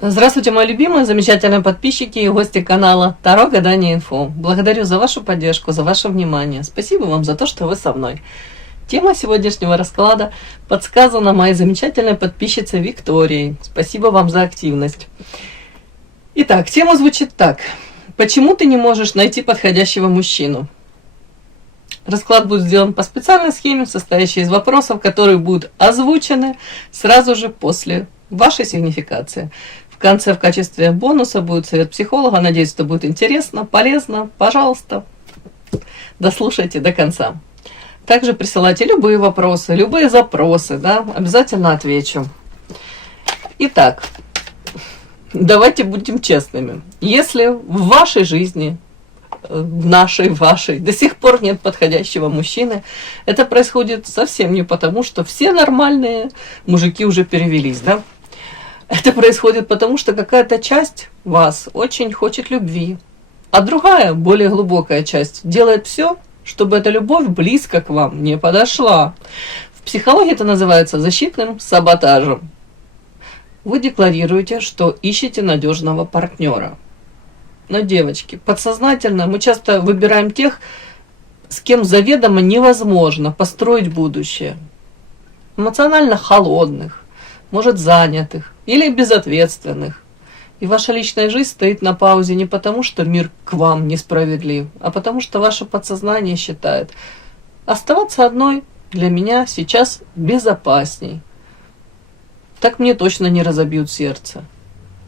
Здравствуйте, мои любимые, замечательные подписчики и гости канала Таро Гадание Инфо. Благодарю за вашу поддержку, за ваше внимание. Спасибо вам за то, что вы со мной. Тема сегодняшнего расклада подсказана моей замечательной подписчицей Викторией. Спасибо вам за активность. Итак, тема звучит так. Почему ты не можешь найти подходящего мужчину? Расклад будет сделан по специальной схеме, состоящей из вопросов, которые будут озвучены сразу же после вашей сигнификации. В конце в качестве бонуса будет совет психолога. Надеюсь, это будет интересно, полезно. Пожалуйста, дослушайте до конца. Также присылайте любые вопросы, любые запросы, да, обязательно отвечу. Итак, давайте будем честными. Если в вашей жизни, в нашей, вашей, до сих пор нет подходящего мужчины, это происходит совсем не потому, что все нормальные мужики уже перевелись, да? Это происходит потому, что какая-то часть вас очень хочет любви, а другая, более глубокая часть, делает все, чтобы эта любовь близко к вам не подошла. В психологии это называется защитным саботажем. Вы декларируете, что ищете надежного партнера. Но, девочки, подсознательно мы часто выбираем тех, с кем заведомо невозможно построить будущее. Эмоционально холодных, может, занятых или безответственных. И ваша личная жизнь стоит на паузе не потому, что мир к вам несправедлив, а потому что ваше подсознание считает, оставаться одной для меня сейчас безопасней. Так мне точно не разобьют сердце.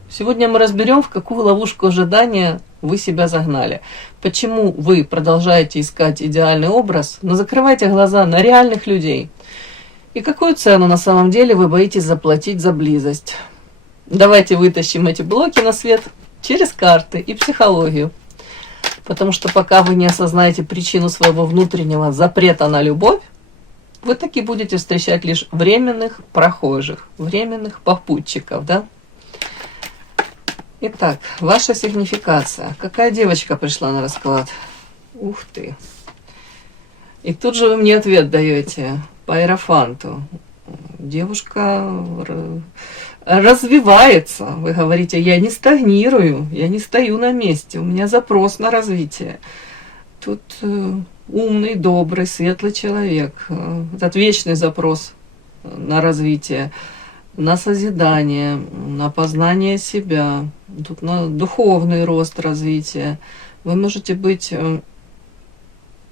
Сегодня мы разберем, в какую ловушку ожидания вы себя загнали. Почему вы продолжаете искать идеальный образ, но закрываете глаза на реальных людей. И какую цену на самом деле вы боитесь заплатить за близость. Давайте вытащим эти блоки на свет через карты и психологию. Потому что пока вы не осознаете причину своего внутреннего запрета на любовь, вы таки будете встречать лишь временных прохожих, временных попутчиков, да? Итак, ваша сигнификация. Какая девочка пришла на расклад? Ух ты! И тут же вы мне ответ даете по иерофанту. Девушка развивается. Вы говорите, я не стагнирую, я не стою на месте, у меня запрос на развитие. Тут умный, добрый, светлый человек. Этот вечный запрос на развитие, на созидание, на познание себя. Тут на духовный рост, развитие. Вы можете быть...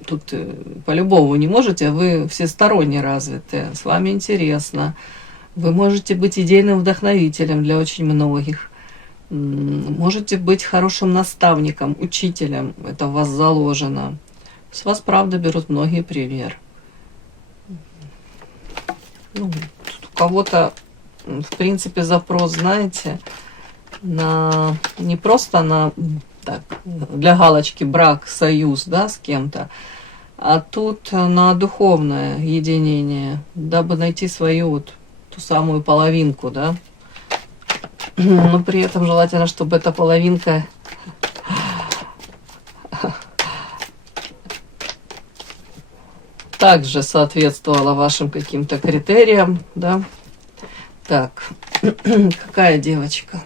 Тут по-любому не можете, а вы всесторонне развиты, с вами интересно. Вы можете быть идейным вдохновителем для очень многих. Можете быть хорошим наставником, учителем. Это в вас заложено. С вас, правда, берут многие пример. Ну, тут у кого-то, в принципе, запрос, знаете, на не просто на... Так, для галочки брак, союз, да, с кем-то, а тут на духовное единение, дабы найти свою вот ту самую половинку, да, но при этом желательно, чтобы эта половинка также соответствовала вашим каким-то критериям, да. Так, какая девочка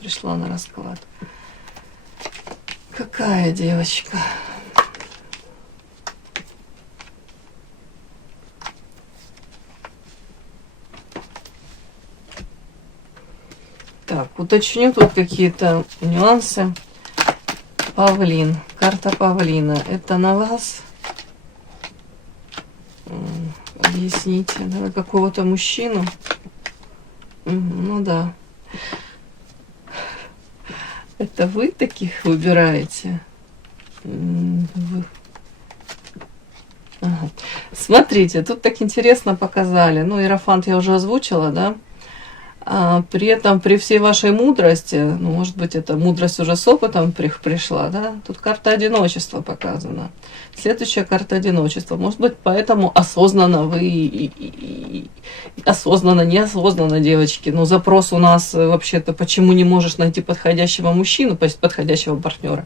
пришла на расклад. Какая девочка? Так, уточню тут какие-то нюансы. Павлин. Карта павлина. Это на вас? Объясните. На какого-то мужчину? Ну да. Это вы таких выбираете? Ага. Смотрите, тут так интересно показали. Ну, иерофант я уже озвучила, да? При этом, при всей вашей мудрости, ну, может быть, эта мудрость уже с опытом пришла, да? Тут карта одиночества показана. Следующая карта одиночества. Может быть, поэтому осознанно вы, осознанно, неосознанно, девочки. Но запрос у нас вообще-то, почему не можешь найти подходящего мужчину, подходящего партнера?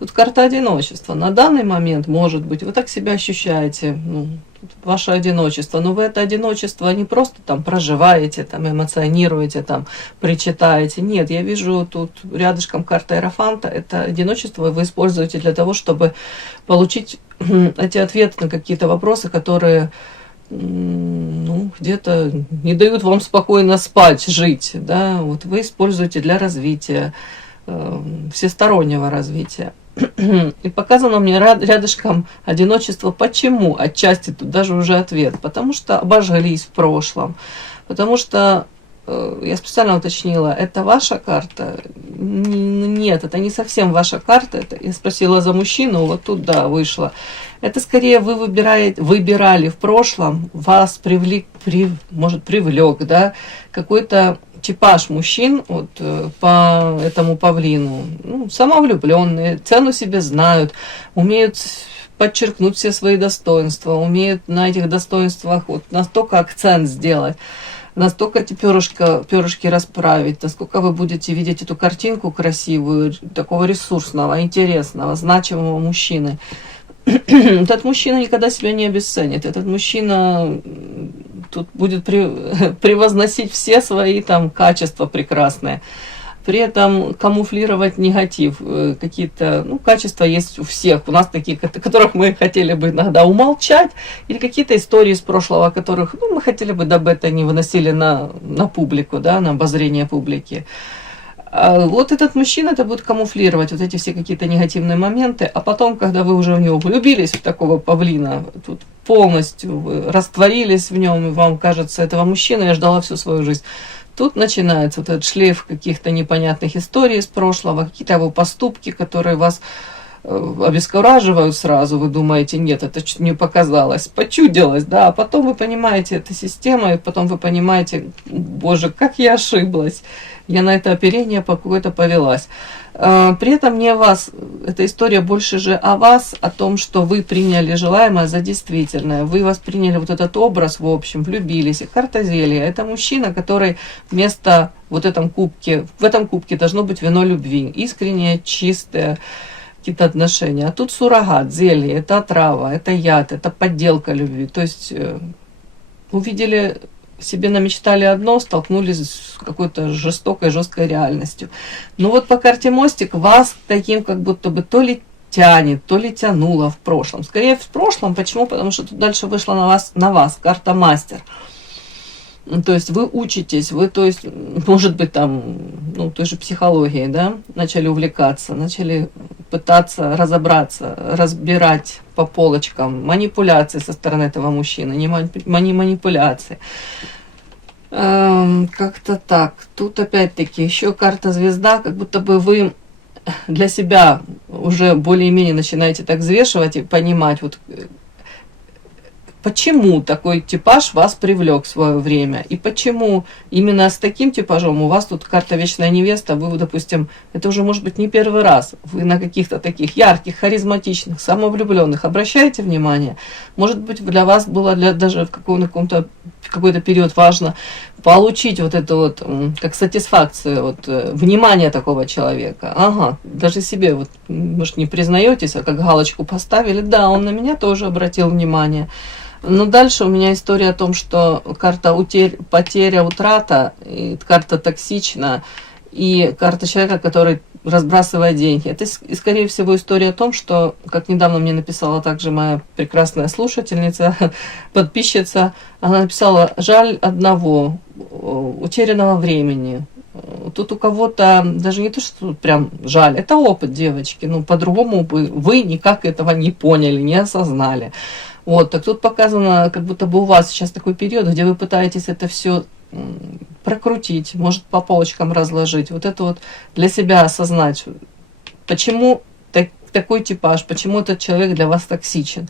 Тут карта одиночества. На данный момент, может быть, вы так себя ощущаете, ну, ваше одиночество, но вы это одиночество не просто там проживаете, там эмоционируете, там причитаете. Нет, я вижу тут рядышком карта Иерофанта. Это одиночество вы используете для того, чтобы получить эти ответы на какие-то вопросы, которые, ну, где-то не дают вам спокойно спать, жить. Да? Вот вы используете для развития, всестороннего развития. И показано мне рядышком одиночество. Почему? Отчасти тут даже уже ответ. Потому что обожглись в прошлом. Потому что, я специально уточнила, это ваша карта? Нет, это не совсем ваша карта. Это, я спросила за мужчину, вот тут, да, вышло. Это скорее вы выбирали в прошлом, вас может, привлек, да, какой-то типаж мужчин вот, по этому павлину. Ну, самовлюбленные, цену себе знают, умеют подчеркнуть все свои достоинства, умеют на этих достоинствах вот настолько акцент сделать, настолько эти перышки расправить, насколько вы будете видеть эту картинку красивую, такого ресурсного, интересного, значимого мужчины. Этот мужчина никогда себя не обесценит. Этот мужчина тут будет превозносить все свои там качества прекрасные. При этом камуфлировать негатив. Какие-то, ну, качества есть у всех. У нас такие, которых мы хотели бы иногда умолчать. Или какие-то истории из прошлого, которых, ну, мы хотели бы, дабы это не выносили на публику, да, на обозрение публики. А вот этот мужчина это будет камуфлировать вот эти все какие-то негативные моменты, а потом, когда вы уже в него влюбились, в такого павлина, тут полностью вы растворились в нем, и вам кажется, этого мужчину я ждала всю свою жизнь. Тут начинается вот этот шлейф каких-то непонятных историй из прошлого, какие-то его поступки, которые вас обескураживают сразу, вы думаете, нет, это чуть не показалось, почудилось, да, а потом вы понимаете, это система, и потом вы понимаете, боже, как я ошиблась, я на это оперение какое-то повелась. При этом не о вас, эта история больше же о вас, о том, что вы приняли желаемое за действительное, вы восприняли вот этот образ, в общем, влюбились, и карта зелья, это мужчина, который вместо в этом кубке должно быть вино любви, искреннее, чистое, какие-то отношения. А тут суррогат, зелье, это отрава, это яд, это подделка любви. То есть увидели, себе намечтали одно, столкнулись с какой-то жесткой реальностью. Но вот по карте мостик вас таким как будто бы то ли тянет, то ли тянуло в прошлом. Скорее в прошлом. Почему? Потому что тут дальше вышла на вас карта мастер. То есть вы учитесь, вы, то есть, может быть, там, ну, той же психологией, да, начали увлекаться, начали пытаться разобраться, разбирать по полочкам манипуляции со стороны этого мужчины, не манипуляции. Как-то так. Тут опять-таки еще карта звезда, как будто бы вы для себя уже более-менее начинаете так взвешивать и понимать, вот, почему такой типаж вас привлек в свое время? И почему именно с таким типажом у вас тут карта Вечная Невеста, вы, допустим, это уже может быть не первый раз, вы на каких-то таких ярких, харизматичных, самовлюбленных обращаете внимание? Может быть, для вас было даже в какой-то период важно получить вот эту вот, как сатисфакцию, вот, внимание такого человека. Ага, даже себе, вот, может, не признаетесь, а как галочку поставили, да, он на меня тоже обратил внимание. Но дальше у меня история о том, что карта потеря, утрата, и карта токсична, и карта человека, который разбрасывает деньги. Это, скорее всего, история о том, что, как недавно мне написала также моя прекрасная слушательница, подписчица, она написала: жаль одного, утерянного времени. Тут у кого-то даже не то, что прям жаль, это опыт, девочки, ну по-другому бы вы никак этого не поняли, не осознали. Вот, так тут показано, как будто бы у вас сейчас такой период, где вы пытаетесь это все прокрутить, может по полочкам разложить, вот это вот для себя осознать, почему такой типаж, почему этот человек для вас токсичен,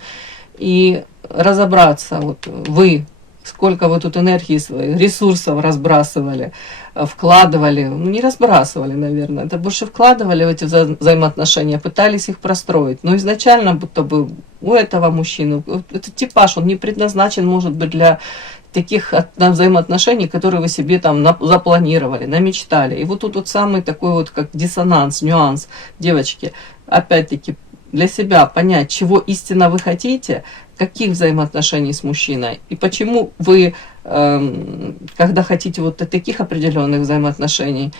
и разобраться, вот вы, сколько вы тут энергии своих, ресурсов разбрасывали, вкладывали, ну не разбрасывали, наверное, это больше вкладывали в эти взаимоотношения, пытались их простроить, но изначально будто бы у этого мужчины, этот типаж, он не предназначен, может быть, для таких взаимоотношений, которые вы себе там запланировали, намечтали. И вот тут вот самый такой вот как диссонанс, нюанс, девочки, опять-таки для себя понять, чего истинно вы хотите, каких взаимоотношений с мужчиной, и почему вы, когда хотите вот таких определенных взаимоотношений,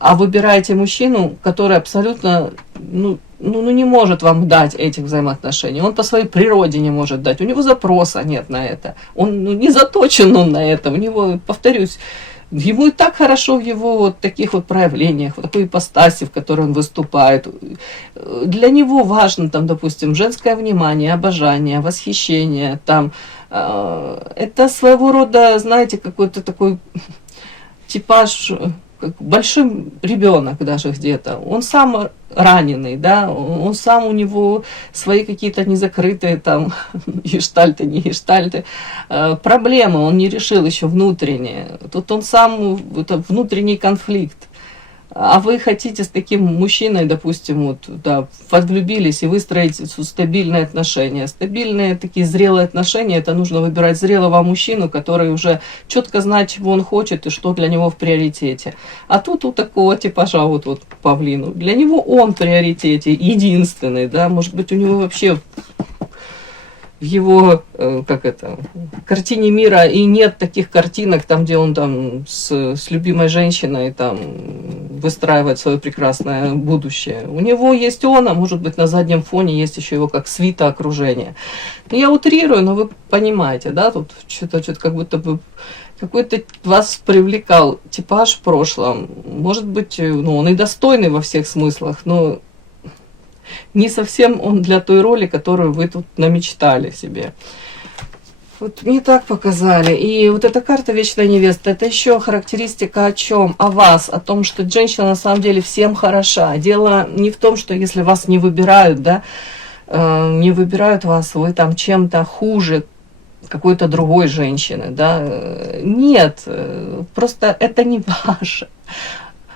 а выбираете мужчину, который абсолютно, не может вам дать этих взаимоотношений. Он по своей природе не может дать. У него запроса нет на это. Он не заточен он на это. У него, повторюсь, ему и так хорошо в его вот таких вот проявлениях, в такой ипостаси, в которой он выступает. Для него важно, там, допустим, женское внимание, обожание, восхищение. Там, это своего рода, знаете, какой-то такой типаж, как большой ребенок даже где-то. Он сам раненый, да, он сам, у него свои какие-то незакрытые там гештальты, не гештальты, проблемы он не решил еще внутренние. Тут он сам, это внутренний конфликт. А вы хотите с таким мужчиной, допустим, вот, да, влюбились и выстроить стабильные отношения. Стабильные такие зрелые отношения, это нужно выбирать зрелого мужчину, который уже четко знает, чего он хочет и что для него в приоритете. А тут у такого типажа, вот павлину, для него он в приоритете, единственный, да, может быть, у него вообще в его, картине мира и нет таких картинок, там, где он там с любимой женщиной там выстраивает свое прекрасное будущее. У него есть он, а может быть на заднем фоне есть еще его как свита окружения. Я утрирую, но вы понимаете, да, тут что-то как будто бы какой-то вас привлекал типаж в прошлом. Может быть, он и достойный во всех смыслах, но не совсем он для той роли, которую вы тут намечтали себе. Вот мне так показали. И вот эта карта Вечная Невеста, это еще характеристика о чем? О вас, о том, что женщина на самом деле всем хороша. Дело не в том, что если вас не выбирают, да, не выбирают вас, вы там чем-то хуже какой-то другой женщины, да. Нет, просто это не ваше.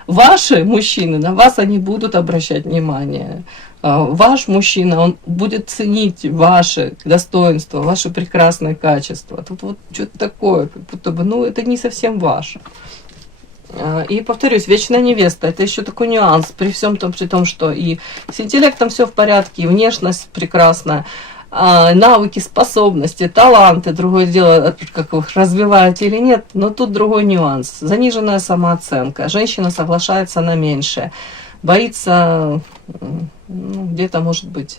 Ваши мужчины, на вас они будут обращать внимание. Ваш мужчина, он будет ценить ваши достоинства, ваши прекрасные качества. Тут вот что-то такое, как будто бы, это не совсем ваше. И повторюсь, Вечная Невеста, это еще такой нюанс, при всем том, при том, что и с интеллектом все в порядке, и внешность прекрасная, навыки, способности, таланты, другое дело, как их развиваете или нет, но тут другой нюанс. Заниженная самооценка, женщина соглашается на меньшее, боится, где-то, может быть,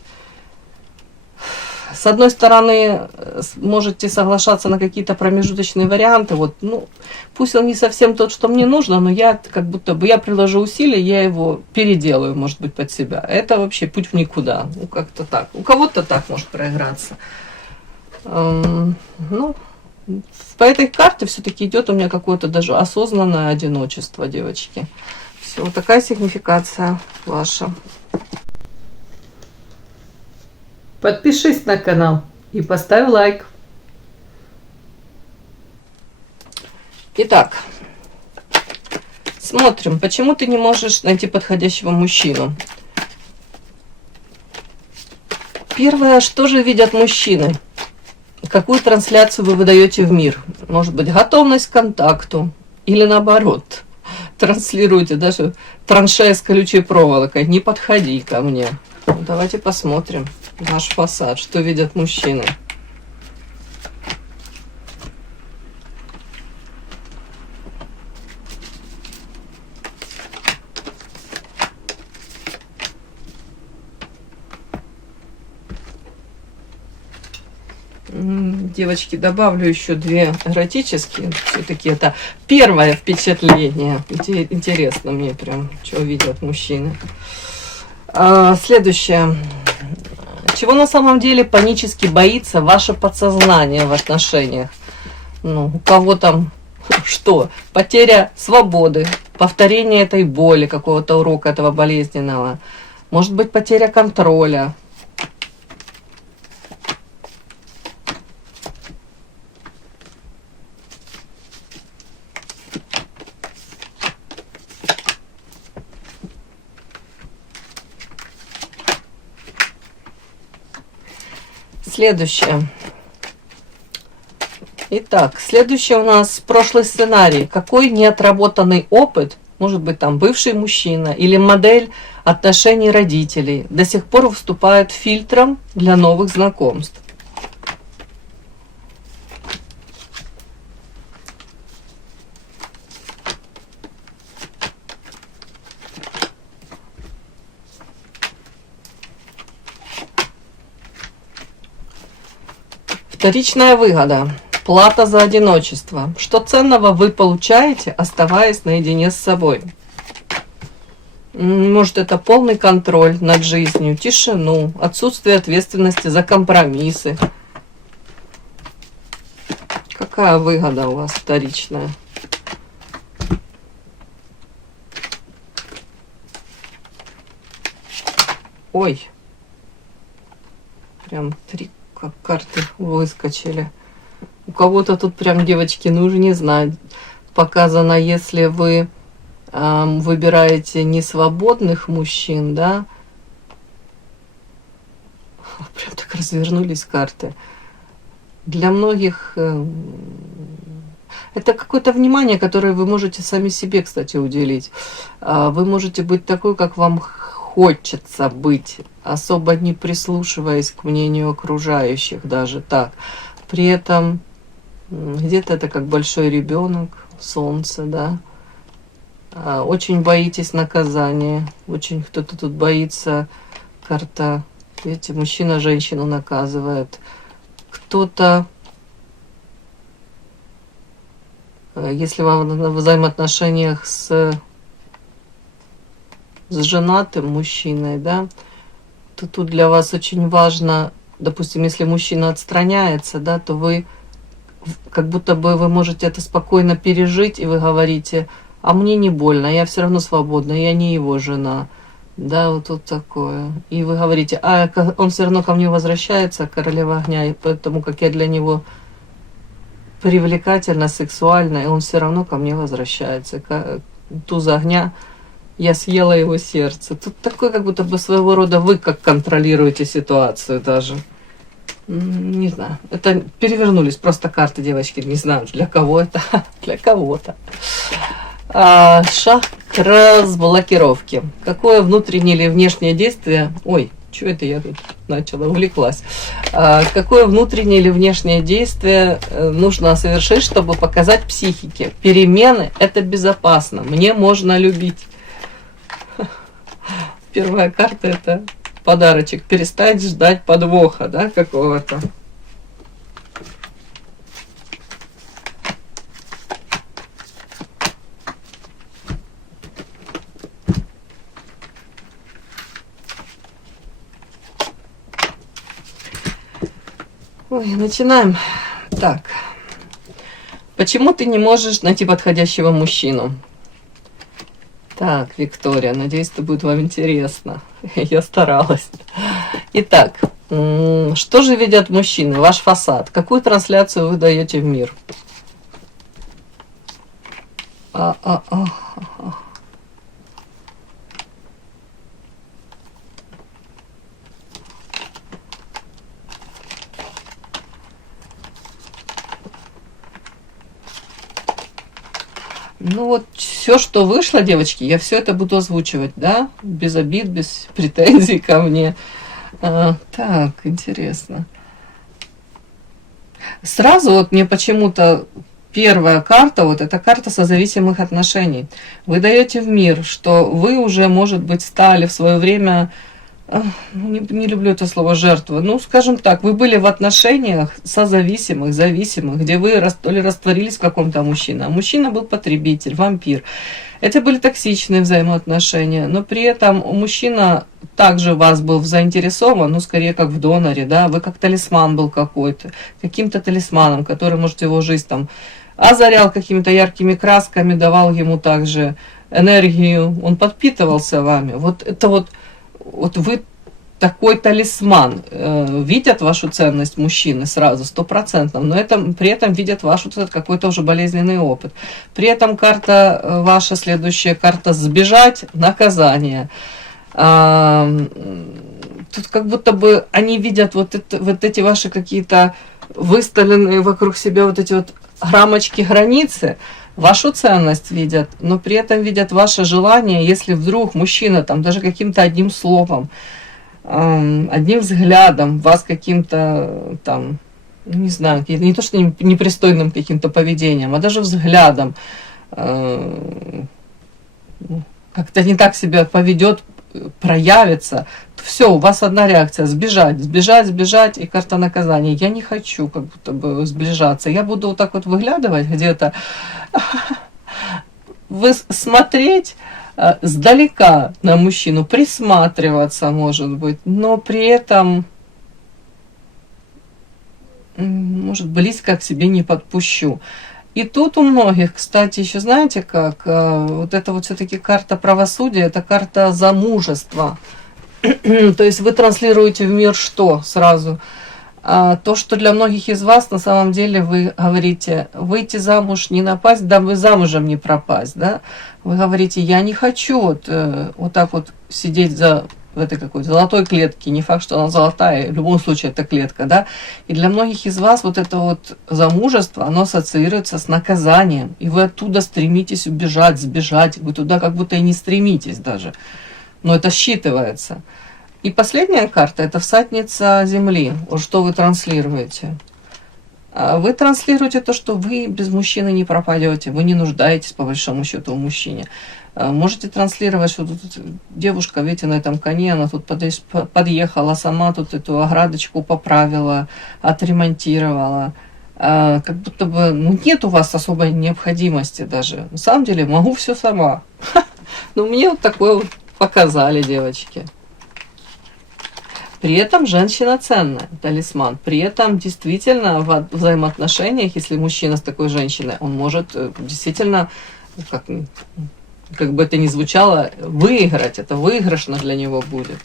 с одной стороны, можете соглашаться на какие-то промежуточные варианты, пусть он не совсем тот, что мне нужно, но я как будто бы, я приложу усилия, я его переделаю, может быть, под себя. Это вообще путь в никуда, как-то так. У кого-то так может проиграться. По этой карте все-таки идет у меня какое-то даже осознанное одиночество, девочки. Все, вот такая сигнификация ваша. Подпишись на канал и поставь лайк. Итак, смотрим, почему ты не можешь найти подходящего мужчину. Первое, что же видят мужчины? Какую трансляцию вы выдаете в мир? Может быть, готовность к контакту или наоборот. Транслируете даже траншея с колючей проволокой. Не подходи ко мне. Давайте посмотрим ваш фасад, что видят мужчины. Девочки, добавлю еще две эротические. Все-таки это первое впечатление. Интересно мне прям, что видят мужчины. Следующее. Чего на самом деле панически боится ваше подсознание в отношениях? У кого там что? Потеря свободы, повторение этой боли, какого-то урока этого болезненного. Может быть, потеря контроля. Следующее. Итак, следующий у нас прошлый сценарий. Какой неотработанный опыт, может быть там бывший мужчина или модель отношений родителей, до сих пор выступает фильтром для новых знакомств? Вторичная выгода. Плата за одиночество. Что ценного вы получаете, оставаясь наедине с собой? Может, это полный контроль над жизнью, тишину, отсутствие ответственности за компромиссы. Какая выгода у вас вторичная? Ой. Прям 3 карты выскочили. У кого-то тут прям, девочки, ну уже не знаю. Показано, если вы выбираете несвободных мужчин, да. Прям так развернулись карты. Для многих это какое-то внимание, которое вы можете сами себе, кстати, уделить. Вы можете быть такой, как вам хочется быть, особо не прислушиваясь к мнению окружающих, даже так. При этом где-то это как большой ребенок, солнце, да. Очень боитесь наказания, очень кто-то тут боится, карта, видите, мужчина женщину наказывает. Кто-то, если вам в взаимоотношениях с женатым мужчиной, да, то тут для вас очень важно, допустим, если мужчина отстраняется, да, то вы как будто бы вы можете это спокойно пережить, и вы говорите: а мне не больно, я все равно свободна, я не его жена. Да, вот тут такое. И вы говорите: а он все равно ко мне возвращается, королева огня, и поэтому как я для него привлекательна, сексуальна, и он все равно ко мне возвращается. Туз огня, я съела его сердце. Тут такое, как будто бы своего рода вы как контролируете ситуацию даже. Не знаю, это перевернулись просто карты, девочки, не знаю, для кого это, для кого-то. Шаг к разблокировке. Какое внутреннее или внешнее действие, ой, что это я тут начала, увлеклась. Какое внутреннее или внешнее действие нужно совершить, чтобы показать психике: перемены — это безопасно, мне можно любить. Первая карта — это подарочек, перестать ждать подвоха, да, какого-то. Ой, начинаем. Так. Почему ты не можешь найти подходящего мужчину? Так, Виктория, надеюсь, это будет вам интересно. Я старалась. Итак, что же видят мужчины? Ваш фасад. Какую трансляцию вы даете в мир? Ну вот, все, что вышло, девочки, я все это буду озвучивать, да, без обид, без претензий ко мне. Так, интересно. Сразу вот мне почему-то первая карта, вот эта карта созависимых отношений. Вы даете в мир, что вы уже, может быть, стали в свое время, не люблю это слово жертва, ну, скажем так, вы были в отношениях созависимых, зависимых, где вы то ли растворились в каком-то мужчине, а мужчина был потребитель, вампир. Это были токсичные взаимоотношения, но при этом мужчина также в вас был заинтересован, ну, скорее как в доноре, да, вы как талисман был какой-то, каким-то талисманом, который, может, его жизнь там озарял какими-то яркими красками, давал ему также энергию, он подпитывался вами. Вот это вот вы такой талисман. Видят вашу ценность мужчины сразу, 100%, но при этом видят ваш вот какой-то уже болезненный опыт. При этом карта ваша, следующая карта сбежать, наказание. Тут как будто бы они видят вот эти ваши какие-то выставленные вокруг себя вот эти вот рамочки, границы, вашу ценность видят, но при этом видят ваше желание, если вдруг мужчина там даже каким-то одним словом, одним взглядом, вас каким-то там, не знаю, не то что непристойным каким-то поведением, а даже взглядом как-то не так себя поведет, проявится, то все, у вас одна реакция: сбежать, сбежать, сбежать, и карта наказания. Я не хочу как будто бы сближаться, я буду вот так вот выглядывать где-то, вы смотреть сдалека на мужчину, присматриваться, может быть, но при этом, может, близко к себе не подпущу. И тут у многих, кстати, еще знаете как, вот это вот все-таки карта правосудия, это карта замужества. То есть вы транслируете в мир что сразу? То, что для многих из вас на самом деле вы говорите: выйти замуж, не напасть, да вы замужем не пропасть, да? Вы говорите: я не хочу вот так вот сидеть в этой какой-то золотой клетке, не факт, что она золотая, в любом случае это клетка, да? И для многих из вас вот это вот замужество, оно ассоциируется с наказанием, и вы оттуда стремитесь убежать, сбежать, вы туда как будто и не стремитесь даже, но это считывается. И последняя карта — это всадница земли. Вот что вы транслируете. Вы транслируете то, что вы без мужчины не пропадете, вы не нуждаетесь по большому счету в мужчине. Можете транслировать, что тут девушка, видите, на этом коне, она тут подъехала сама, тут эту оградочку поправила, отремонтировала. Как будто бы нет у вас особой необходимости даже. На самом деле могу все сама. Но мне вот такое вот показали девочки. При этом женщина ценная, талисман. При этом действительно в взаимоотношениях, если мужчина с такой женщиной, он может действительно, как бы это ни звучало, выиграть. Это выигрышно для него будет.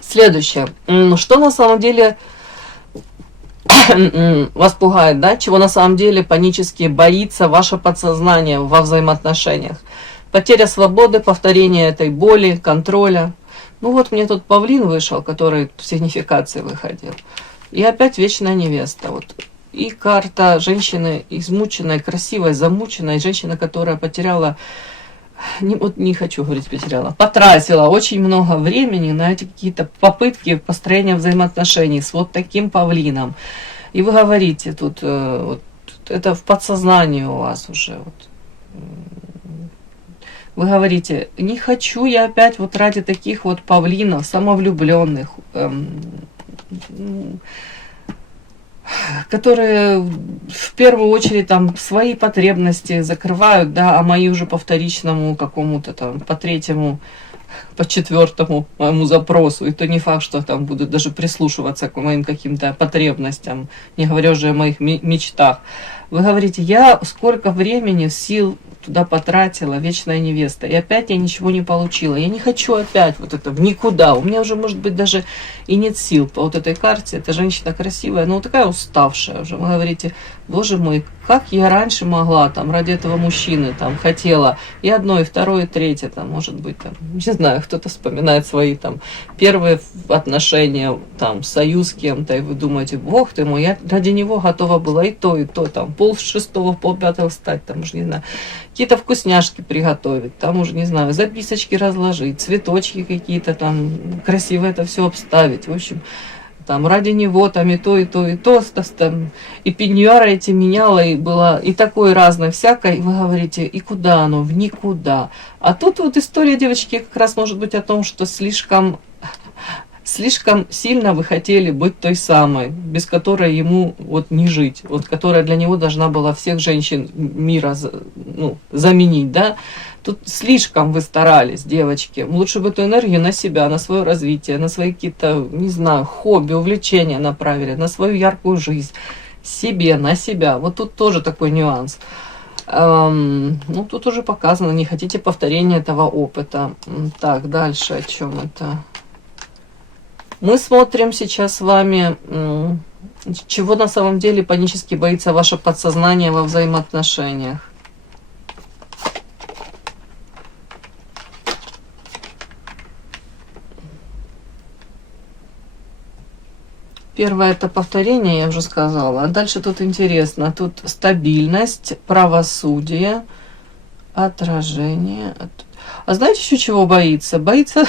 Следующее. Что на самом деле вас пугает, да? Чего на самом деле панически боится ваше подсознание во взаимоотношениях? Потеря свободы, повторение этой боли, контроля. Ну вот мне тут павлин вышел, который в сигнификации выходил. И опять вечная невеста. Вот. И карта женщины измученной, красивой, замученной, женщина, которая потеряла, не хочу говорить потеряла, потратила очень много времени на эти какие-то попытки построения взаимоотношений с вот таким павлином. И вы говорите тут, вот, это в подсознании у вас уже. Вот. Вы говорите: не хочу я опять вот ради таких вот павлинов, самовлюбленных, которые в первую очередь там свои потребности закрывают, да, а мои уже по вторичному какому-то там, по третьему, по четвертому моему запросу. И то не факт, что там будут даже прислушиваться к моим каким-то потребностям, не говоря уже о моих мечтах. Вы говорите: я сколько времени, сил туда потратила, вечная невеста, и опять я ничего не получила. Я не хочу опять вот это в никуда. У меня уже, может быть, даже и нет сил по вот этой карте. Эта женщина красивая, но вот такая уставшая уже. Вы говорите: боже мой, как я раньше могла там ради этого мужчины там хотела и одно, и второе, и третье, там, может быть, там, не знаю, кто-то вспоминает свои там первые отношения, там, союз с кем-то, и вы думаете: бог ты мой, я ради него готова была и то, там, 5:30, 5:30 встать, там, уже не знаю, какие-то вкусняшки приготовить, там уже, не знаю, записочки разложить, цветочки какие-то там, красиво это все обставить, в общем, там, ради него, там, и то, там, и пеньюары эти меняла, и было, и такое разное, всякое, и вы говорите: и куда оно? В никуда. А тут вот история, девочки, как раз может быть о том, что слишком сильно вы хотели быть той самой, без которой ему вот не жить, вот которая для него должна была всех женщин мира заменить, да. Тут слишком вы старались, девочки. Лучше бы эту энергию на себя, на свое развитие, на свои какие-то, не знаю, хобби, увлечения направили, на свою яркую жизнь, себе, на себя. Вот тут тоже такой нюанс. Ну, тут уже показано, не хотите повторения этого опыта. Так, дальше о чем это? Мы смотрим сейчас с вами, чего на самом деле панически боится ваше подсознание во взаимоотношениях. Первое это повторение, я уже сказала. А дальше тут интересно. Тут стабильность, правосудие, отражение. А знаете еще чего боится? Боится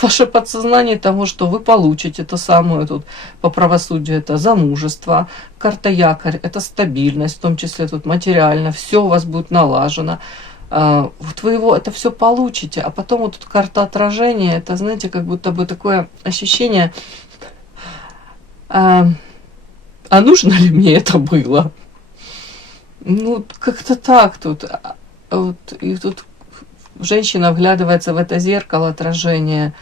ваше подсознание того, что вы получите то самое тут по правосудию. Это замужество, карта якорь, это стабильность, в том числе тут материально. Все у вас будет налажено. Вот вы его это все получите. А потом вот тут карта отражения. Это, знаете, как будто бы такое ощущение... А нужно ли мне это было? Ну, как-то так тут. Вот, и тут женщина вглядывается в это зеркало отражения.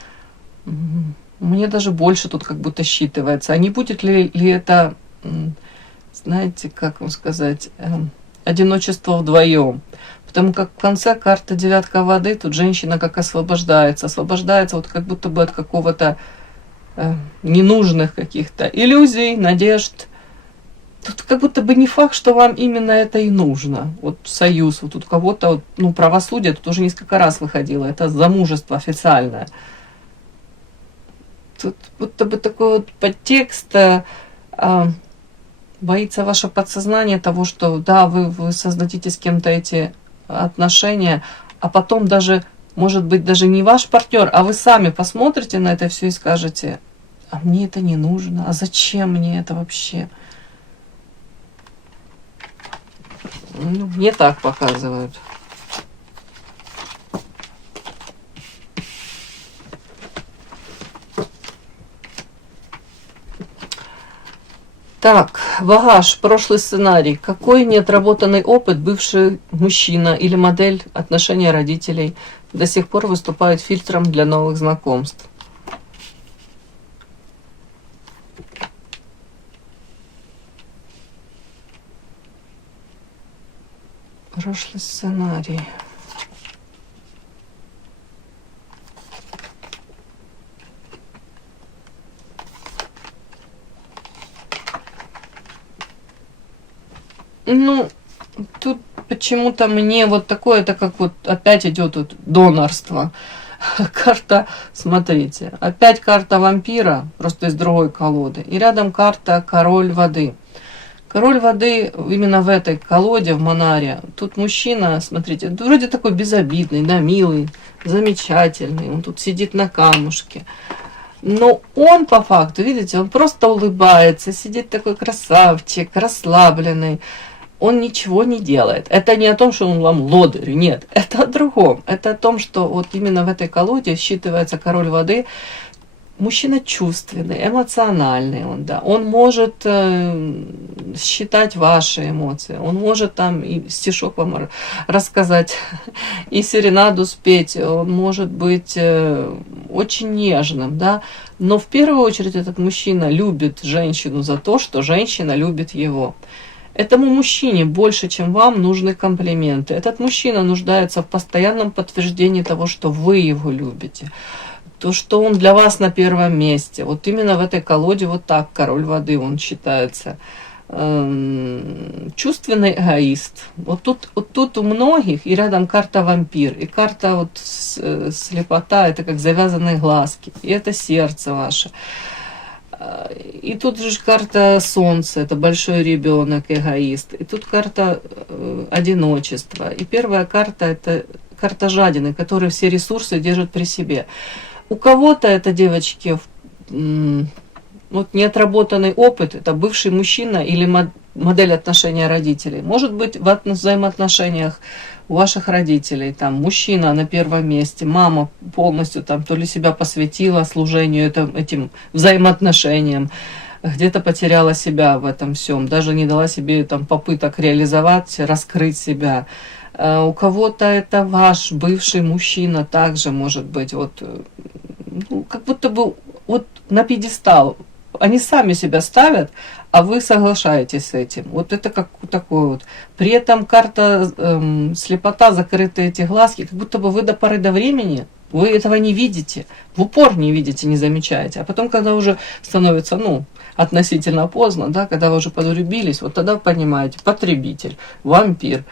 Мне даже больше тут как будто считывается. А не будет ли это, знаете, как вам сказать, одиночество вдвоем? Потому как в конце карта девятка воды, тут женщина как освобождается. Освобождается вот как будто бы от какого-то ненужных каких-то иллюзий, надежд. Тут как будто бы не факт, что вам именно это и нужно. Вот союз, вот тут у кого-то, вот, ну, правосудие, тут уже несколько раз выходило, это замужество официальное. Тут будто бы такой вот подтекст, боится ваше подсознание того, что да, вы создадите с кем-то эти отношения, а потом даже, может быть, даже не ваш партнер, а вы сами посмотрите на это все и скажете, а мне это не нужно, а зачем мне это вообще? Ну, мне так показывают. Так, багаж, прошлый сценарий. Какой неотработанный опыт бывший мужчина или модель отношения родителей до сих пор выступает фильтром для новых знакомств? Прошлый сценарий. Ну, тут почему-то мне вот такое, это как вот опять идет вот донорство. Карта, смотрите, опять карта вампира, просто из другой колоды. И рядом карта король воды. Король воды именно в этой колоде, в Монаре. Тут мужчина, смотрите, вроде такой безобидный, да, милый, замечательный. Он тут сидит на камушке. Но он по факту, видите, он просто улыбается, сидит такой красавчик, расслабленный. Он ничего не делает. Это не о том, что он вам лодырь, нет. Это о другом. Это о том, что вот именно в этой колоде считывается король воды. Мужчина чувственный, эмоциональный он, да. Он может считать ваши эмоции. Он может там и стишок вам рассказать, и серенаду спеть. Он может быть очень нежным, да. Но в первую очередь этот мужчина любит женщину за то, что женщина любит его. Этому мужчине больше, чем вам, нужны комплименты. Этот мужчина нуждается в постоянном подтверждении того, что вы его любите. То, что он для вас на первом месте. Вот именно в этой колоде вот так король воды, он считается. Чувственный эгоист. Вот тут у многих, и рядом карта вампир, и карта вот слепота, это как завязанные глазки, и это сердце ваше. И тут же карта солнца, это большой ребенок, эгоист. И тут карта одиночества. И первая карта, это карта жадины, который все ресурсы держит при себе. У кого-то это, девочки, вот неотработанный опыт, это бывший мужчина или модель отношения родителей. Может быть, в взаимоотношениях у ваших родителей, там, мужчина на первом месте, мама полностью там то ли себя посвятила служению этим взаимоотношениям, где-то потеряла себя в этом всем, даже не дала себе там попыток реализовать, раскрыть себя. У кого-то это ваш бывший мужчина также может быть, вот, ну, как будто бы вот на пьедестал. Они сами себя ставят, а вы соглашаетесь с этим. Вот это как такое вот. При этом карта слепота, закрытые эти глазки, как будто бы вы до поры до времени, вы этого не видите, в упор не видите, не замечаете. А потом, когда уже становится, ну, относительно поздно, да, когда вы уже подрубились, вот тогда вы понимаете, потребитель, вампир.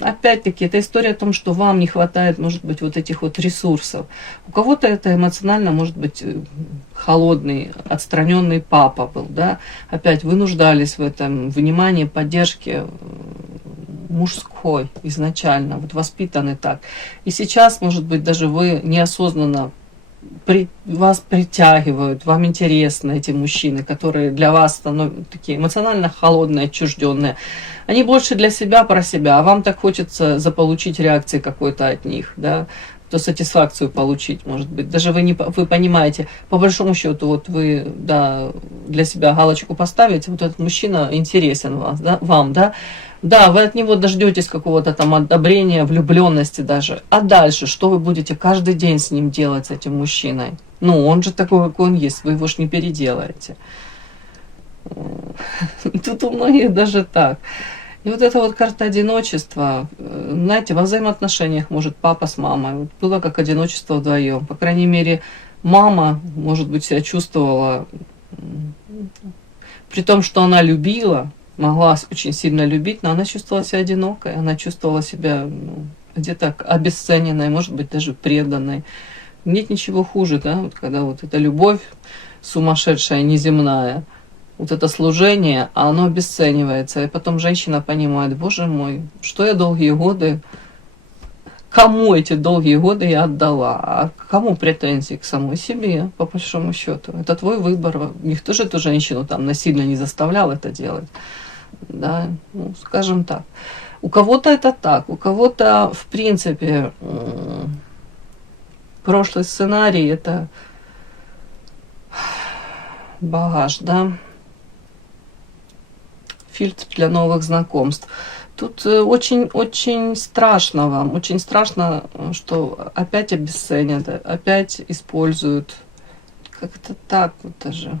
опять-таки, это история о том, что вам не хватает, может быть, вот этих вот ресурсов. У кого-то это эмоционально, может быть, холодный, отстраненный папа был, да, опять вы нуждались в этом внимании, поддержке мужской изначально, вот воспитаны так. И сейчас, может быть, даже вы неосознанно вас притягивают, вам интересны эти мужчины, которые для вас становятся такие эмоционально холодные, отчужденные. Они больше для себя, про себя, а вам так хочется заполучить реакции какой-то от них, да, то сатисфакцию получить, может быть. Даже вы понимаете, по большому счету, вот вы, да, для себя галочку поставите, вот этот мужчина интересен вам, да, да, вы от него дождетесь какого-то там одобрения, влюбленности даже. А дальше, что вы будете каждый день с ним делать, с этим мужчиной? Ну, он же такой, какой он есть, вы его ж не переделаете. Тут у многих даже так. И вот эта вот карта одиночества, знаете, во взаимоотношениях может папа с мамой. Вот было как одиночество вдвоем. По крайней мере, мама, может быть, себя чувствовала, при том, что она любила, могла очень сильно любить, но она чувствовала себя одинокой, она чувствовала себя где-то обесцененной, может быть, даже преданной. Нет ничего хуже, да, вот когда вот эта любовь сумасшедшая, неземная, вот это служение, а оно обесценивается. И потом женщина понимает, боже мой, что я долгие годы, кому эти долгие годы я отдала, а кому претензии? К самой себе, по большому счету. Это твой выбор. Никто же эту женщину там насильно не заставлял это делать. Да, ну, скажем так. У кого-то это так, у кого-то, в принципе, прошлый сценарий — это багаж, да, фильтр для новых знакомств. Тут очень страшно вам, очень страшно, что опять обесценят, опять используют. Как-то так вот даже.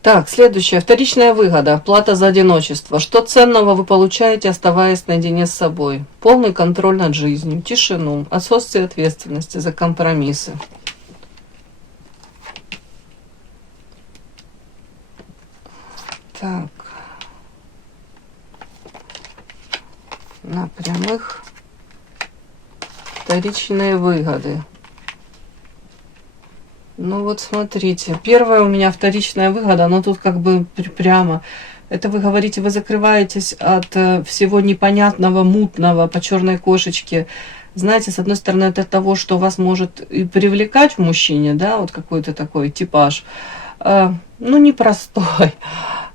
Так, следующее. Вторичная выгода. Плата за одиночество. Что ценного вы получаете, оставаясь наедине с собой? Полный контроль над жизнью, тишину, отсутствие ответственности за компромиссы. Так. На прямых. Вторичные выгоды. Ну вот смотрите, первая у меня вторичная выгода, но тут как бы прямо. Это вы говорите, вы закрываетесь от всего непонятного, мутного по черной кошечке. Знаете, с одной стороны, это того, что вас может и привлекать в мужчине, да, вот какой-то такой типаж, ну непростой,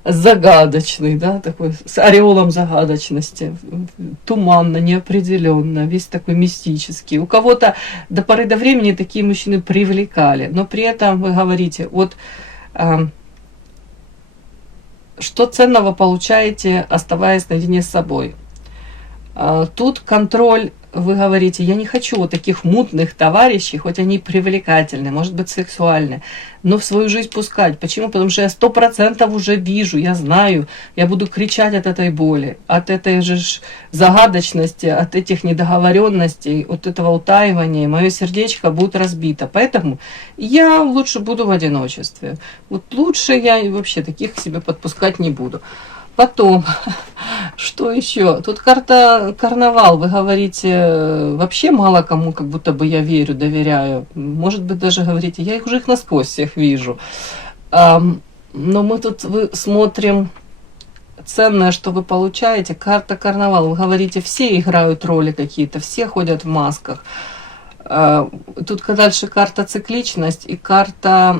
загадочный, да, такой с ореолом загадочности, туманно, неопределенно, весь такой мистический. У кого-то до поры до времени такие мужчины привлекали, но при этом вы говорите, вот что ценного получаете, оставаясь наедине с собой. Тут контроль. Вы говорите, я не хочу вот таких мутных товарищей, хоть они привлекательны, может быть, сексуальны, но в свою жизнь пускать. Почему? Потому что я 100% уже вижу, я знаю, я буду кричать от этой боли, от этой же загадочности, от этих недоговоренностей, от этого утаивания. Мое сердечко будет разбито. Поэтому я лучше буду в одиночестве. Вот лучше я вообще таких к себе подпускать не буду. Потом, что еще? Тут карта карнавал. Вы говорите, вообще мало кому, как будто бы я верю, доверяю. Может быть, даже говорите, я их уже насквозь всех вижу. Но мы тут смотрим ценное, что вы получаете. Карта карнавал. Вы говорите, все играют роли какие-то, все ходят в масках. Тут дальше карта цикличность и карта...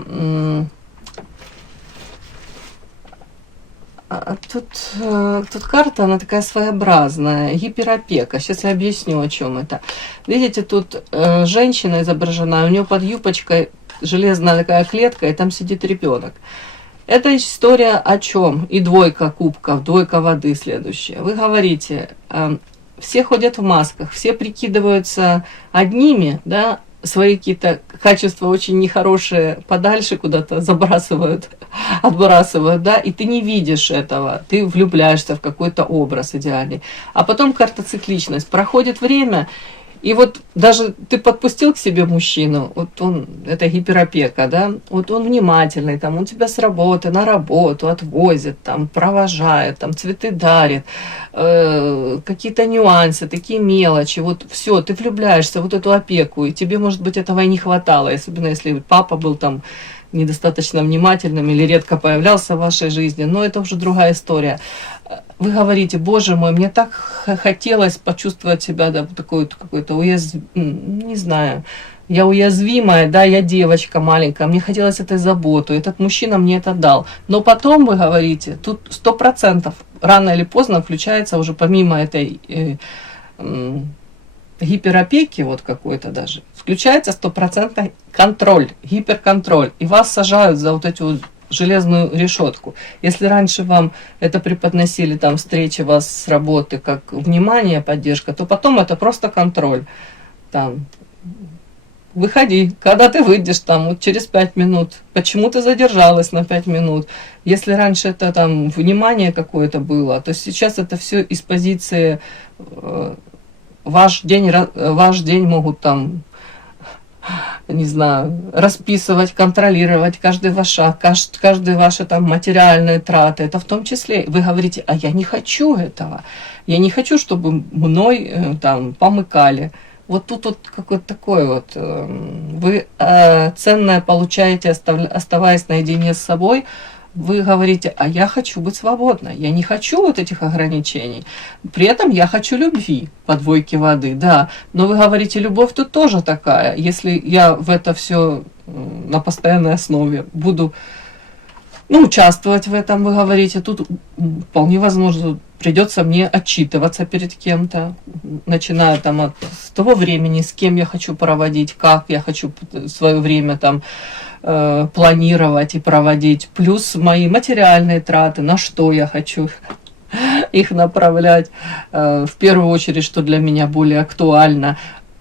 Тут карта, она такая своеобразная, гиперопека. Сейчас я объясню, о чем это. Видите, тут женщина изображена, у нее под юбочкой железная такая клетка, и там сидит ребенок. Это история о чем? И двойка кубков, двойка воды следующая. Вы говорите, все ходят в масках, все прикидываются одними, да, свои какие-то качества очень нехорошие подальше куда-то забрасывают, отбрасывают, да, и ты не видишь этого, ты влюбляешься в какой-то образ идеальный. А потом карта цикличность. Проходит время, И вот даже ты подпустил к себе мужчину, вот он, это гиперопека, да, вот он внимательный, там, он тебя с работы на работу отвозит, там, провожает, там, цветы дарит, какие-то нюансы, такие мелочи, вот все, ты влюбляешься в вот эту опеку, и тебе, может быть, этого и не хватало, особенно если папа был там недостаточно внимательным или редко появлялся в вашей жизни, но это уже другая история. Вы говорите, боже мой, мне так хотелось почувствовать себя, да, такой какой-то не знаю, я уязвимая, да, я девочка маленькая, мне хотелось этой заботы, этот мужчина мне это дал. Но потом вы говорите, тут 100% рано или поздно включается уже помимо этой гиперопеки вот какой-то даже, включается 100% контроль, гиперконтроль, и вас сажают за вот эти вот железную решетку. Если раньше вам это преподносили, там, встречи вас с работы, как внимание, поддержка, то потом это просто контроль. Там, выходи, когда ты выйдешь, там, вот через 5 минут, почему ты задержалась на 5 минут. Если раньше это там внимание какое-то было, то сейчас это все из позиции ваш день могут там, не знаю, расписывать, контролировать каждый ваш шаг, каждые ваши там материальные траты. Это в том числе, вы говорите, а я не хочу этого. Я не хочу, чтобы мной там помыкали. Вот тут вот какое-то такое вот, вы ценное получаете, оставаясь наедине с собой. Вы говорите, а я хочу быть свободной, я не хочу вот этих ограничений. При этом я хочу любви по двойке воды, да. Но вы говорите, любовь тут тоже такая. Если я в это все на постоянной основе буду участвовать в этом, вы говорите, тут вполне возможно придется мне отчитываться перед кем-то, начиная там с того времени, с кем я хочу проводить, как я хочу свое время там планировать и проводить, плюс мои материальные траты, на что я хочу их направлять, в первую очередь, что для меня более актуально.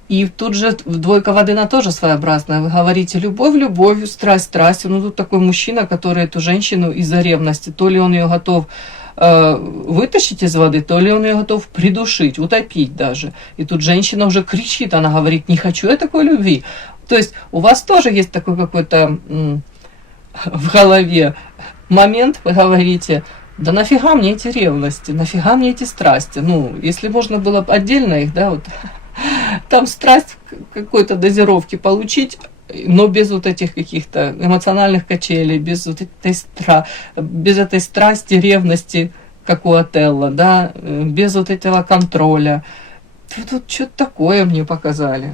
И тут же двойка воды, она тоже своеобразная. Вы говорите, любовь любовью, страсть страстью. Ну, тут такой мужчина, который эту женщину из-за ревности, то ли он ее готов вытащить из воды, то ли он ее готов придушить, утопить даже. И тут женщина уже кричит, она говорит, не хочу я такой любви. То есть у вас тоже есть такой какой-то в голове момент, вы говорите, да нафига мне эти ревности, нафига мне эти страсти. Ну, если можно было бы отдельно их, да, вот там страсть какой-то дозировки получить, но без вот этих каких-то эмоциональных качелей, без вот без этой страсти, ревности, как у Отелло, да, без вот этого контроля. Тут что-то такое мне показали.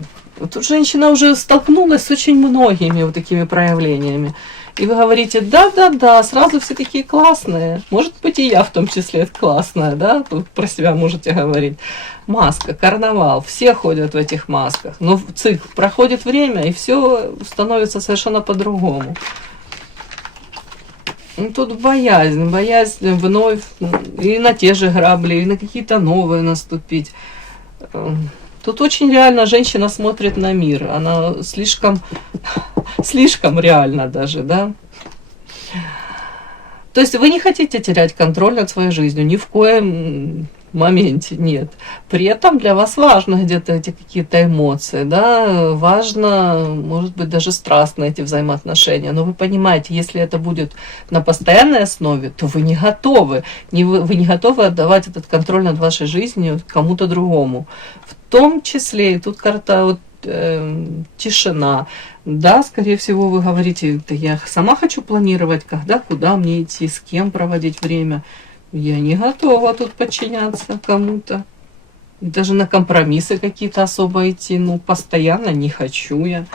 Тут женщина уже столкнулась с очень многими вот такими проявлениями. И вы говорите, да, сразу все такие классные. Может быть, и я в том числе классная, да? Тут про себя можете говорить. Маска, карнавал, все ходят в этих масках. Но проходит время, и все становится совершенно по-другому. Тут боязнь вновь и на те же грабли, и на какие-то новые наступить. Тут очень реально женщина смотрит на мир. Она слишком реально даже, да. То есть вы не хотите терять контроль над своей жизнью, ни в коем моменте, нет. При этом для вас важно где-то эти какие-то эмоции, да, важно, может быть, даже страстно эти взаимоотношения, но вы понимаете, если это будет на постоянной основе, то вы не готовы, вы не готовы отдавать этот контроль над вашей жизнью кому-то другому. В том числе, и тут карта вот, тишина, да, скорее всего, вы говорите, да я сама хочу планировать, когда, куда мне идти, с кем проводить время. Я не готова тут подчиняться кому-то. Даже на компромиссы какие-то особо идти, постоянно не хочу я.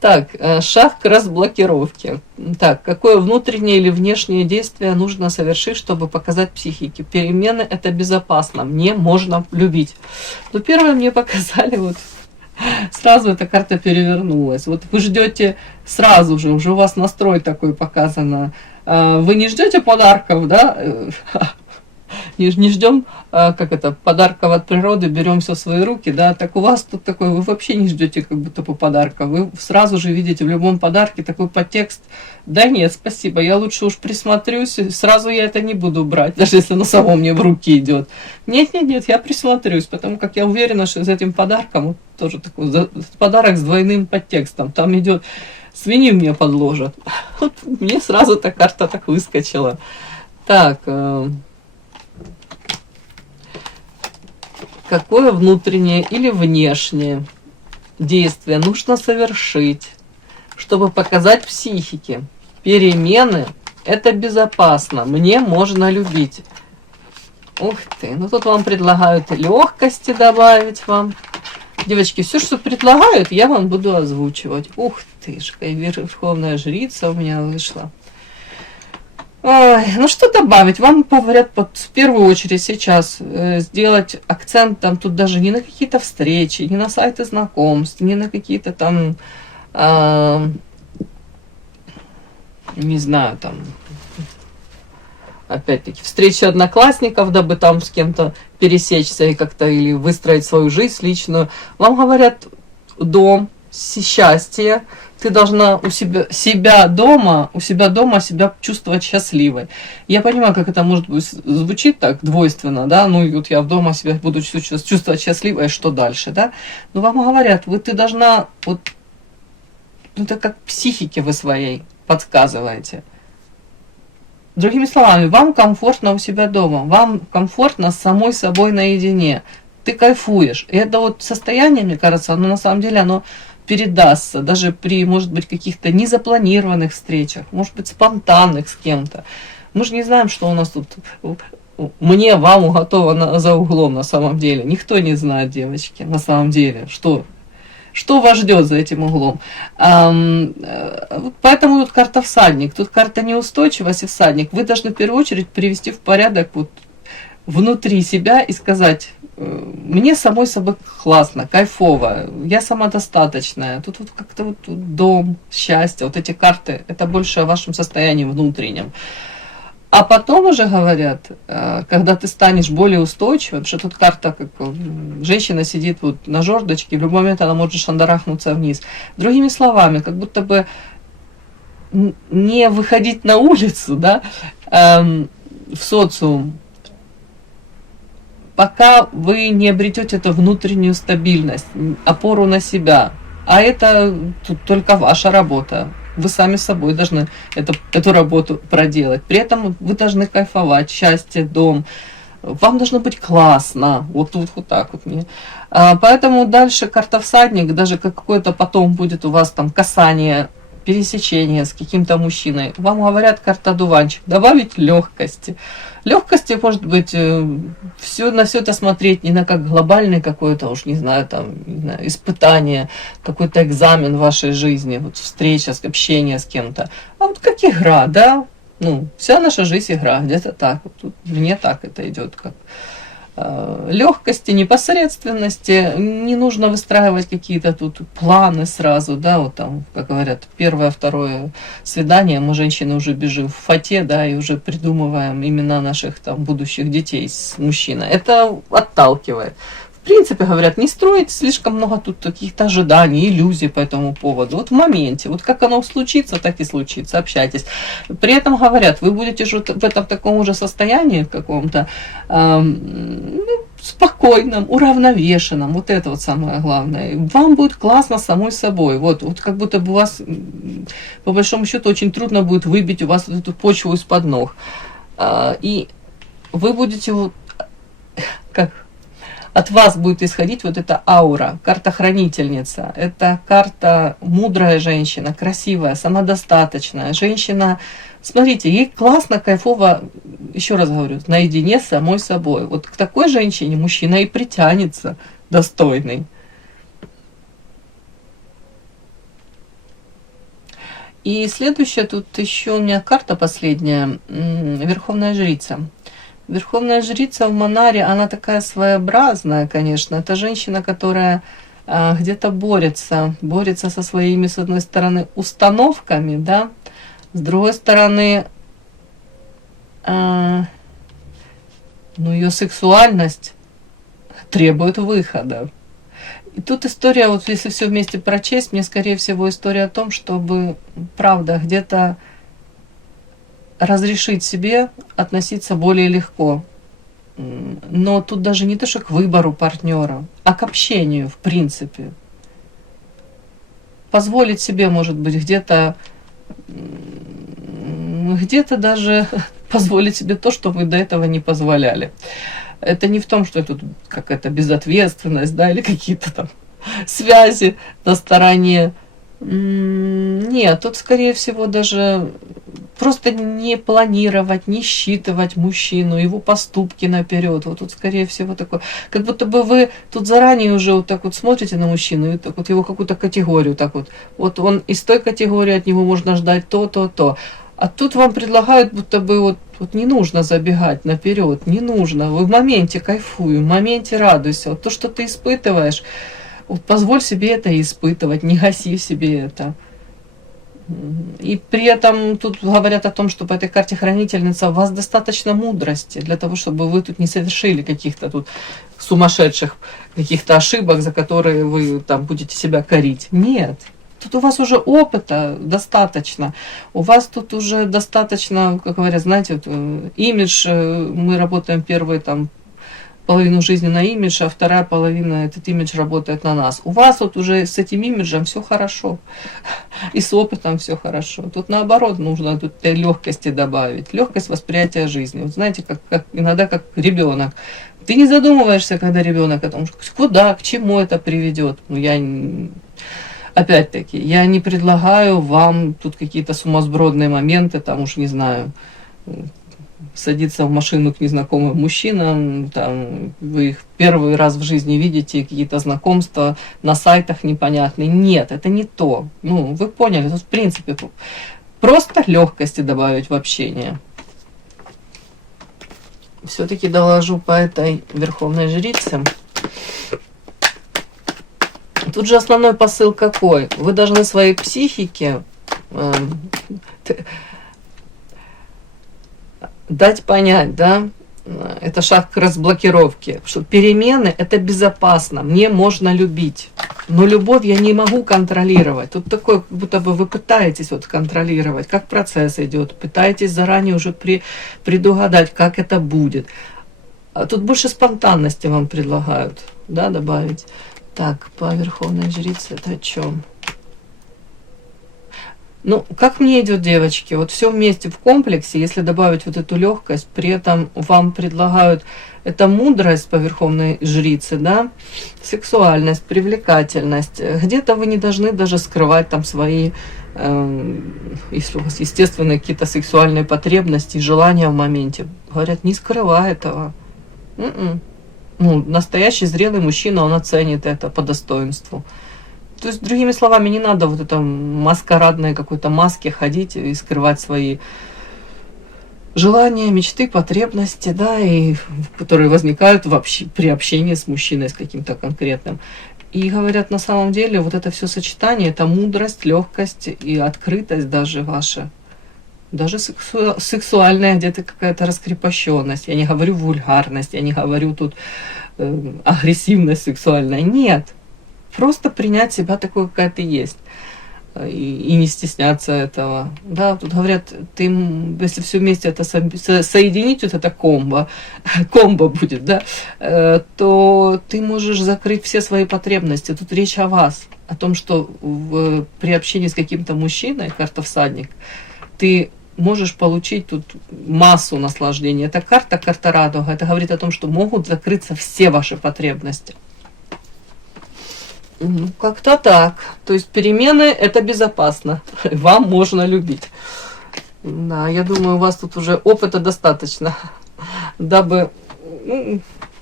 Так, шаг к разблокировке. Так, какое внутреннее или внешнее действие нужно совершить, чтобы показать психике? Перемены – это безопасно, мне можно любить. Но первое мне показали, вот сразу эта карта перевернулась. Вот вы ждете сразу же, уже у вас настрой такой показано. Вы не ждете подарков, да? не ждем, как это, подарков от природы, берем все в свои руки, да, так у вас тут такой, вы вообще не ждете как будто бы подарка, вы сразу же видите в любом подарке такой подтекст, да нет, спасибо, я лучше уж присмотрюсь, сразу я это не буду брать, даже если оно само мне в руки идет. Нет, я присмотрюсь, потому как я уверена, что за этим подарком, вот, тоже такой подарок с двойным подтекстом, там идет, свинью мне подложат. Вот мне сразу эта карта так выскочила. Так, какое внутреннее или внешнее действие нужно совершить, чтобы показать психике? Перемены – это безопасно, мне можно любить. Ух ты, ну тут вам предлагают легкости добавить вам. Девочки, все, что предлагают, я вам буду озвучивать. Ух ты ж, какая верховная жрица у меня вышла. Ой, ну что добавить? Вам говорят в первую очередь сейчас сделать акцент там тут даже не на какие-то встречи, не на сайты знакомств, не на какие-то там, не знаю, там, опять-таки, встречи одноклассников, дабы там с кем-то пересечься и как-то или выстроить свою жизнь личную. Вам говорят дом, счастье. Ты должна у себя дома себя чувствовать счастливой. Я понимаю, как это может быть звучит так двойственно, да, ну и вот я дома себя буду чувствовать счастливой, и что дальше, да? Но вам говорят, ты должна, вот, это как психике вы своей подсказываете. Другими словами, вам комфортно у себя дома, вам комфортно с самой собой наедине. Ты кайфуешь. И это вот состояние, мне кажется, оно на самом деле, оно передастся даже при, может быть, каких-то незапланированных встречах, может быть, спонтанных с кем-то. Мы же не знаем, что у нас тут мне, вам уготовано за углом на самом деле. Никто не знает, девочки, на самом деле, что вас ждет за этим углом. Поэтому тут карта всадник, тут карта неустойчивости всадник. Вы должны в первую очередь привести в порядок вот внутри себя и сказать: мне самой собой классно, кайфово, я самодостаточная. Тут вот как-то вот дом, счастье, вот эти карты, это больше о вашем состоянии внутреннем. А потом уже говорят, когда ты станешь более устойчивым, что тут карта, как женщина сидит вот на жердочке, в любой момент она может шандарахнуться вниз. Другими словами, как будто бы не выходить на улицу, да, в социум, пока вы не обретете эту внутреннюю стабильность, опору на себя. А это тут только ваша работа. Вы сами с собой должны эту работу проделать. При этом вы должны кайфовать, счастье, дом. Вам должно быть классно. Вот тут вот так вот мне. Поэтому дальше карта всадник, даже какое-то потом будет у вас там касание, пересечение с каким-то мужчиной. Вам говорят, карта одуванчик, добавить легкости. Легкости, может быть, все на все это смотреть не на как глобальный какой-то, уж не знаю, там, не знаю, испытание, какой-то экзамен в вашей жизни, вот встреча, общение с кем-то. А вот как игра, да? Ну, вся наша жизнь игра, где-то так. Вот тут мне так это идет, как легкости, непосредственности, не нужно выстраивать какие-то тут планы сразу, да, вот там, как говорят, первое, второе свидание, мы, женщины, уже бежим в фате, да, и уже придумываем имена наших там будущих детей с мужчиной. Это отталкивает. В принципе, говорят, не строить слишком много тут каких-то ожиданий, иллюзий по этому поводу. Вот в моменте, вот как оно случится, так и случится, общайтесь. При этом говорят, вы будете же в этом таком же состоянии каком-то, спокойном, уравновешенном, вот это вот самое главное. Вам будет классно с самой собой. Вот как будто бы у вас, по большому счету, очень трудно будет выбить у вас эту почву из-под ног. И вы будете вот как... От вас будет исходить вот эта аура, карта хранительница. Это карта мудрая женщина, красивая, самодостаточная. Женщина, смотрите, ей классно, кайфово, еще раз говорю, наедине с самой собой. Вот к такой женщине мужчина и притянется, достойный. И следующая, тут еще у меня карта последняя, Верховная Жрица. Верховная Жрица в Манаре, она такая своеобразная, конечно. Это женщина, которая где-то борется со своими, с одной стороны, установками, да, с другой стороны, но ее сексуальность требует выхода. И тут история, вот если все вместе прочесть, мне скорее всего история о том, чтобы, правда, где-то разрешить себе относиться более легко. Но тут даже не то, что к выбору партнера, а к общению, в принципе. Позволить себе, может быть, где-то даже позволить себе то, что вы до этого не позволяли. Это не в том, что тут какая-то безответственность, да, или какие-то там связи на стороне. Нет, тут, скорее всего, даже просто не планировать, не считывать мужчину, его поступки наперед. Вот тут, скорее всего, такое, как будто бы вы тут заранее уже вот так вот смотрите на мужчину, и так вот его какую-то категорию, так вот он из той категории, от него можно ждать то. А тут вам предлагают, будто бы вот не нужно забегать наперед, не нужно. Вы в моменте кайфуй, в моменте радуйся. Вот то, что ты испытываешь, вот позволь себе это испытывать, не гаси в себе это. И при этом тут говорят о том, что по этой карте хранительница у вас достаточно мудрости для того, чтобы вы тут не совершили каких-то тут сумасшедших каких-то ошибок, за которые вы там будете себя корить. Нет. Тут у вас уже опыта достаточно, у вас тут уже достаточно, как говорят, знаете, вот, имидж, мы работаем первую там половину жизни на имидж, а вторая половина этот имидж работает на нас. У вас вот уже с этим имиджем все хорошо, и с опытом все хорошо. Тут наоборот нужно тут легкости добавить, легкость восприятия жизни. Вот знаете, как иногда как ребенок. Ты не задумываешься, когда ребенок о том, куда, к чему это приведет. Опять-таки, я не предлагаю вам тут какие-то сумасбродные моменты, там уж не знаю, садиться в машину к незнакомым мужчинам, там, вы их первый раз в жизни видите, какие-то знакомства на сайтах непонятные. Нет, это не то. Ну, вы поняли, тут в принципе просто легкости добавить в общение. Все-таки доложу по этой Верховной Жрице. Тут же основной посыл какой? Вы должны своей психике дать понять, да, это шаг к разблокировке, что перемены – это безопасно, мне можно любить, но любовь я не могу контролировать. Тут такое, как будто бы вы пытаетесь вот контролировать, как процесс идет, пытаетесь заранее уже предугадать, как это будет. А тут больше спонтанности вам предлагают, да, добавить. Так, по Верховной Жрице это о чем? Ну, как мне идет, девочки, вот все вместе в комплексе, если добавить вот эту легкость, при этом вам предлагают это мудрость по Верховной Жрице, да, сексуальность, привлекательность. Где-то вы не должны даже скрывать там свои, если у вас естественные какие-то сексуальные потребности, желания в моменте. Говорят, не скрывай этого. Ну, настоящий зрелый мужчина, он оценит это по достоинству. То есть, другими словами, не надо вот это маскарадной какой-то маске ходить и скрывать свои желания, мечты, потребности, да, и которые возникают при общении с мужчиной, с каким-то конкретным. И говорят, на самом деле, вот это все сочетание, это мудрость, легкость и открытость даже ваша. Даже сексуальная где-то какая-то раскрепощенность. Я не говорю вульгарность, я не говорю тут агрессивность сексуальная. Нет. Просто принять себя такой, какая ты есть. И не стесняться этого. Да, тут говорят, ты, если все вместе это соединить, вот это комбо будет, да, то ты можешь закрыть все свои потребности. Тут речь о вас. О том, что при общении с каким-то мужчиной, карта всадник, ты можешь получить тут массу наслаждения. Это карта радуга. Это говорит о том, что могут закрыться все ваши потребности. Ну, как-то так. То есть перемены – это безопасно. Вам можно любить. Да, я думаю, у вас тут уже опыта достаточно, дабы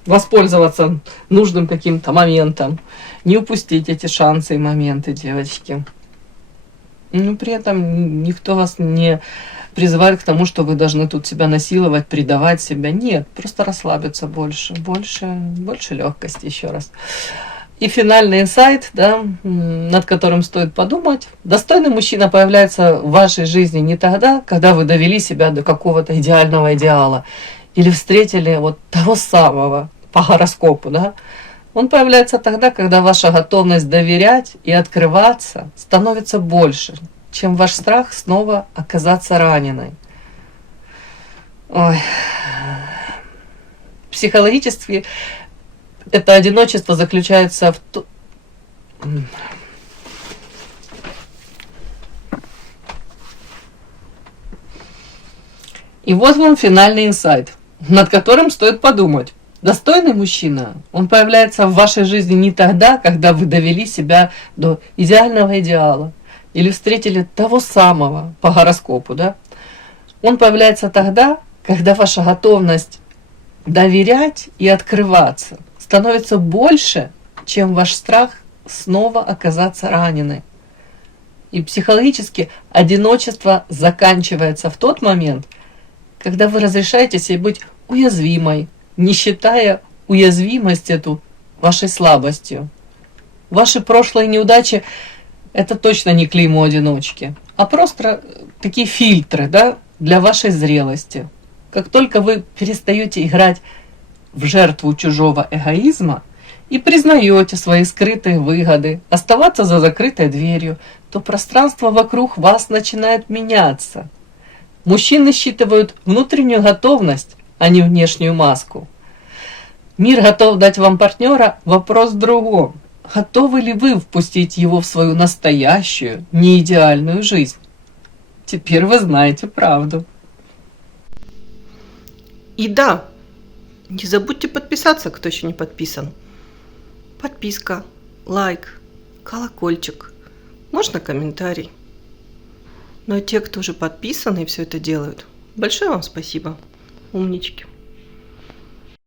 воспользоваться нужным каким-то моментом. Не упустить эти шансы и моменты, девочки. Но при этом никто вас не призывает к тому, что вы должны тут себя насиловать, предавать себя. Нет, просто расслабиться больше легкости, еще раз. И финальный инсайт, да, над которым стоит подумать. Достойный мужчина появляется в вашей жизни не тогда, когда вы довели себя до какого-то идеального идеала. или встретили вот того самого по гороскопу, да, он появляется тогда, когда ваша готовность доверять и открываться становится больше, чем ваш страх снова оказаться раненой. Ой. Психологически это одиночество заключается в том... И вот вам финальный инсайт, над которым стоит подумать. Достойный мужчина, он появляется в вашей жизни не тогда, когда вы довели себя до идеального идеала или встретили того самого по гороскопу, да? Он появляется тогда, когда ваша готовность доверять и открываться становится больше, чем ваш страх снова оказаться раненой. И психологически одиночество заканчивается в тот момент, когда вы разрешаете себе быть уязвимой, не считая уязвимость эту вашей слабостью. Ваши прошлые неудачи – это точно не клеймо одиночки, а просто такие фильтры, да, для вашей зрелости. Как только вы перестаете играть в жертву чужого эгоизма и признаете свои скрытые выгоды, оставаться за закрытой дверью, то пространство вокруг вас начинает меняться. Мужчины считывают внутреннюю готовность, а не внешнюю маску. Мир готов дать вам партнера, вопрос в другом. Готовы ли вы впустить его в свою настоящую, неидеальную жизнь? Теперь вы знаете правду. И да, не забудьте подписаться, кто еще не подписан. Подписка, лайк, колокольчик, можно комментарий. Ну а те, кто уже подписаны и все это делают, большое вам спасибо, умнички.